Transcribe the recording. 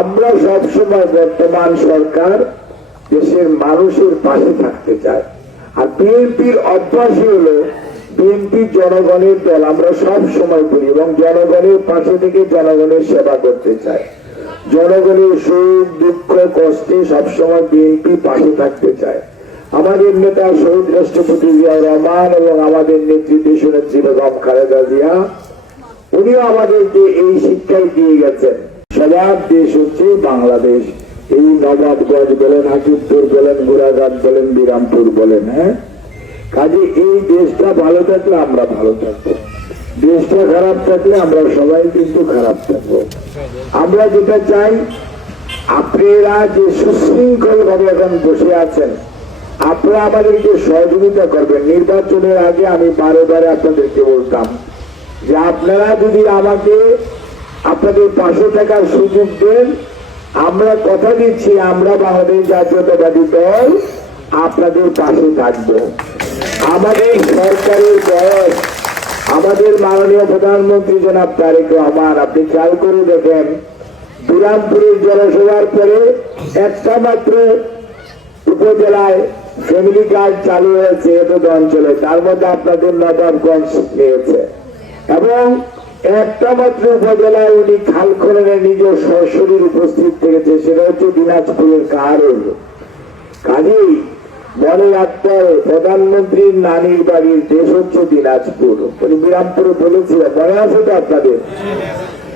আমরা সবসময় বর্তমান সরকার দেশের মানুষের পাশে থাকতে চাই। আর বিএনপির অভ্যাসই হলো বিএনপি জনগণের দল, আমরা সব সময় বলি, এবং জনগণের পাশে থেকে জনগণের সেবা করতে চাই। জনগণের সুখ দুঃখ কষ্টে সবসময় বিএনপি পাশে থাকতে চায়। আমাদের নেতা শহীদ রাষ্ট্রপতি জিয়াউর রহমান এবং আমাদের নেত্রী দেশনেত্রী বেগম খালেদা জিয়া, উনিও আমাদেরকে এই শিক্ষাই দিয়ে গেছেন, সবার দেশ হচ্ছে বাংলাদেশ। এই নবাবগঞ্জ বলেন, হাকিমপুর বলেন, গোড়াঘাট বলেন, বিরামপুর বলেন, হ্যাঁ, কাজে এই দেশটা ভালো থাকলে আমরা ভালো থাকবো, দেশটা খারাপ থাকলে আমরা সবাই কিন্তু খারাপ থাকবো। আমরা যেটা চাই, আপনারা যে সুশৃঙ্খল ভাবে এখন বসে আছেন, আপনারা আমাদেরকে সহযোগিতা করবেন। নির্বাচনের আগে আমি বারে বারে আপনাদেরকে বলতাম যে আপনারা যদি আমাকে আপনাদের পাশে থাকার সুযোগ দেন, আমরা কথা দিচ্ছি আমরা বাংলাদেশ জাতীয়তাবাদী দল আপনাদের পাশে থাকবো। আমাদের সরকারের বয়স, আমাদের মাননীয় প্রধানমন্ত্রী জনাব তারেক রহমান, আপনি খেয়াল করে দেখেন, বিরামপুরের জনসভার পরে একটা মাত্র উপজেলায় ফ্যামিলি কার্ড চালু হয়েছে এতদ অঞ্চলে, তার মধ্যে আপনাদের নবাবগঞ্জ নিয়েছে, এবং একটা মাত্র উপজেলায় উনি খাল খননের নিজ সরাসরি উপস্থিত থেকেছে, সেটা হচ্ছে দিনাজপুরের কাহারোল। কাজেই মনে রাখতে হবে, প্রধানমন্ত্রীর নানির বাড়ির দেশ হচ্ছে দিনাজপুর, উনি বিরামপুরে বলেছিলেন, মনে আছে তো আপনাদের?